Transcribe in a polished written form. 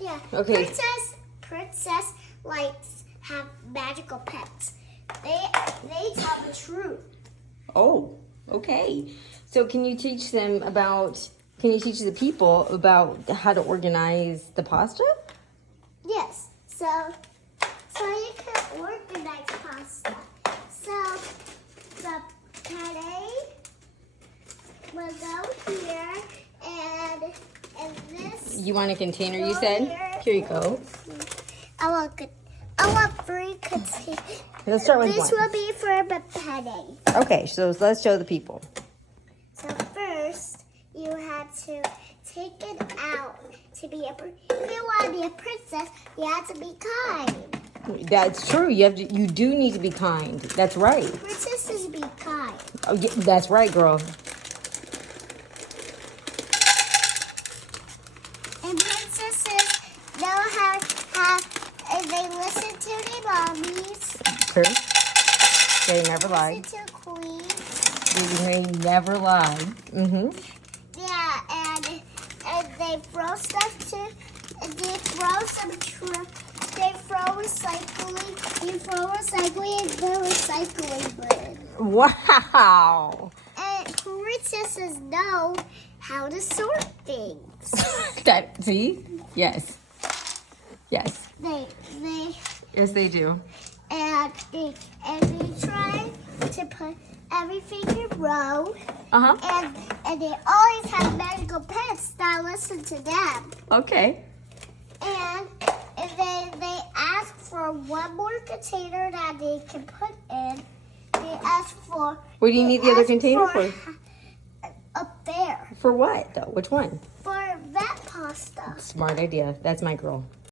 Yeah. Okay. Princess likes have magical pets. They tell the truth. Oh, okay. So can you teach them about, can you teach the people about how to organize the pasta? Yes. So you can organize pasta. So the penne will go here and this. You want a container, you go said? Here. Here you go. I want 3 containers. Let's start with This one. will be for the penne. Okay, so let's show the people. So first, you have to take it out to be if you want to be a princess, you have to be kind. That's true. You do need to be kind. That's right. Princesses be kind. Oh, yeah, that's right, girl. And princesses know how they listen to their mommies. True. They never lie. Listen to queens. They never lie. Mm-hmm. Yeah, and they throw stuff to. And they throw some. They throw recycling. You throw recycling in the recycling bin. Wow. And princesses know how to sort things. See? Yes. Yes. They Yes, they do. and they try to put everything in row. Uh-huh. And they always have magical pets that listen to them. Okay. And they ask for one more container that they can put in. They ask for. What do you need the other container for? Up there. For what, though? Which one? For that pasta. Smart idea. That's my girl.